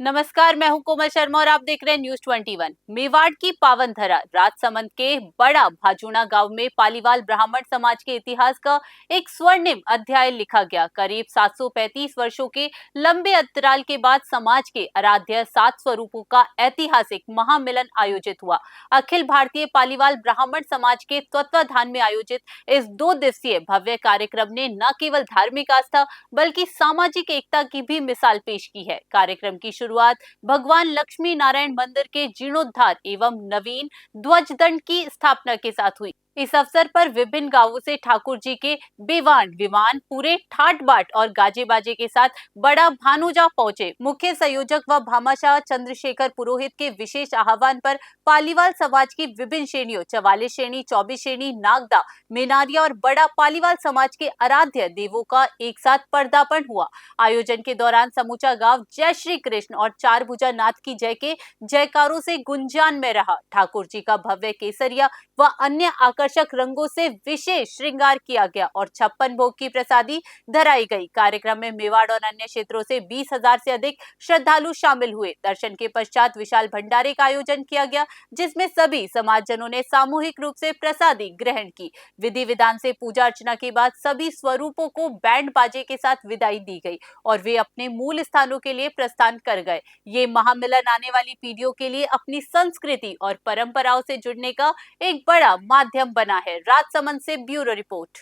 नमस्कार, मैं हूं कोमल शर्मा और आप देख रहे हैं न्यूज 21। मेवाड़ की पावन धरा राजसमंद के बड़ा भाजुना गांव में पालीवाल ब्राह्मण समाज के इतिहास का एक स्वर्णिम अध्याय लिखा गया। करीब 735 वर्षों के लंबे अंतराल के बाद समाज के आराध्य 7 स्वरूपों का ऐतिहासिक महामिलन आयोजित हुआ। अखिल भारतीय पालीवाल ब्राह्मण समाज के तत्वाधान में आयोजित इस 2 दिवसीय भव्य कार्यक्रम ने न केवल धार्मिक आस्था बल्कि सामाजिक एकता की भी मिसाल पेश की है। कार्यक्रम की शुरुआत भगवान लक्ष्मी नारायण मंदिर के जीर्णोद्धार एवं नवीन ध्वज दंड की स्थापना के साथ हुई। इस अवसर पर विभिन्न गांवों से ठाकुर जी के बेवान विमान पूरे ठाट बाट और गाजे बाजे के साथ बड़ा भानुजा पहुंचे। मुख्य संयोजक व भामाशाह चंद्रशेखर पुरोहित के विशेष आह्वान पर पालीवाल समाज की विभिन्न श्रेणियों 44 श्रेणी, 24 श्रेणी, नागदा, मेनारिया और बड़ा पालीवाल समाज के आराध्य देवों का एक साथ पर्दापण हुआ। आयोजन के दौरान समूचा गांव जय श्री कृष्ण और चार भुजा नाथ की जय के जयकारों से गुंजान में रहा। ठाकुर जी का भव्य केसरिया व अन्य आकर्षक रंगों से विशेष श्रृंगार किया गया और 56 भोग की प्रसादी धराई गई। कार्यक्रम में मेवाड़ और अन्य क्षेत्रों से 20,000 से अधिक श्रद्धालु शामिल हुए। दर्शन के पश्चात विशाल भंडारे का आयोजन किया गया, जिसमें सभी समाजजनों ने सामूहिक रूप से प्रसादी ग्रहण की। विधि विधान से पूजा अर्चना के बाद सभी स्वरूपों को बैंड बाजे के साथ विदाई दी गई और वे अपने मूल स्थानों के लिए प्रस्थान कर गए। ये महामिलन आने वाली पीढ़ियों के लिए अपनी संस्कृति और परंपराओं से जुड़ने का एक बड़ा माध्यम बना है। राजसमंद से ब्यूरो रिपोर्ट।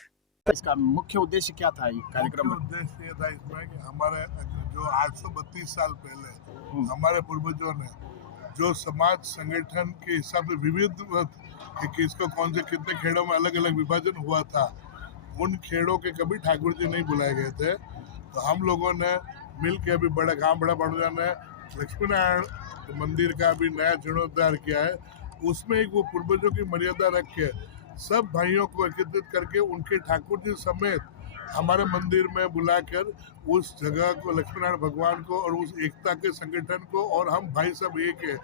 इसका मुख्य उद्देश्य क्या था ये कार्यक्रम? उद्देश्य ये था इसमें कि हमारे जो 832 साल पहले हमारे पूर्वजों ने जो समाज संगठन के हिसाब से विविध कि किसको कौन से कितने खेड़ों में अलग अलग विभाजन हुआ था, उन खेड़ों के कभी ठाकुर जी नहीं बुलाए गए थे। तो हम लोगों ने मिल के अभी बड़ा भानुजा ने लक्ष्मी नारायण मंदिर का अभी नया जीर्णोद्धार किया है। उसमें एक वो पूर्वजों की मर्यादा रख के सब भाइयों को एकत्रित करके उनके ठाकुर जी समेत हमारे मंदिर में बुलाकर उस जगह को लक्ष्मी नारायण भगवान को और उस एकता के संगठन को और हम भाई सब एक है,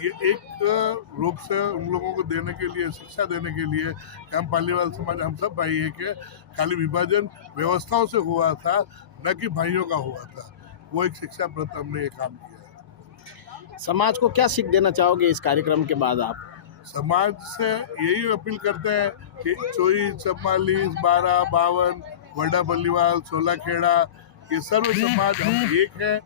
ये एक रूप से उन लोगों को देने के लिए, शिक्षा देने के लिए कि हम पालीवाल समाज हम सब भाई एक है। खाली विभाजन व्यवस्थाओं से हुआ था, न कि भाइयों का हुआ था। वो एक शिक्षा प्रति हमने ये काम किया है। समाज को क्या सीख देना चाहोगे इस कार्यक्रम के बाद आप? समाज से यही अपील करते हैं कि 24, 44, 12, 52, वडा बल्लीवाल, 16 खेड़ा, ये सर्व समाज हम एक है।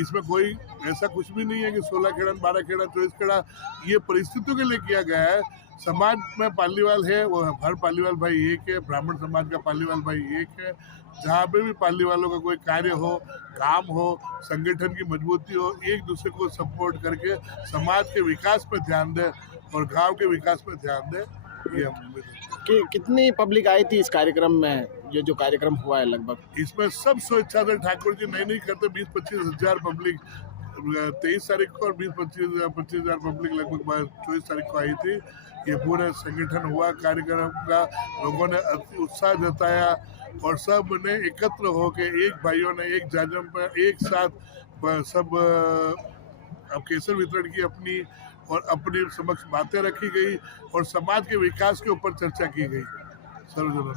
इसमें कोई ऐसा कुछ भी नहीं है कि 16 खेड़ा, 12 खेड़ा, 24 खेड़ा, ये परिस्थितियों के लिए किया गया है। समाज में पालीवाल है, वो हर पालीवाल भाई एक है। ब्राह्मण समाज का पालीवाल भाई एक है। जहाँ पे भी पालीवालों का कोई कार्य हो, काम हो, संगठन की मजबूती हो, एक दूसरे को सपोर्ट करके समाज के विकास पर ध्यान दें और गांव के विकास पर ध्यान दें। ये हम कितनी पब्लिक आई थी इस कार्यक्रम में? ये जो कार्यक्रम हुआ है लगभग इसमें सब स्वेच्छा से ठाकुर जी नहीं करते 20-25 हजार पब्लिक 23 तारीख को और 20-25 हजार पब्लिक लगभग 24 तारीख को आई थी। ये पूरे संगठन हुआ कार्यक्रम का, लोगों ने अति उत्साह जताया और सब ने एकत्र होकर एक भाइयों ने एक जाजम पर एक साथ सब अब केसर वितरण की अपनी और अपनी समक्ष बातें रखी गई और समाज के विकास के ऊपर चर्चा की गई सर्वजनों में।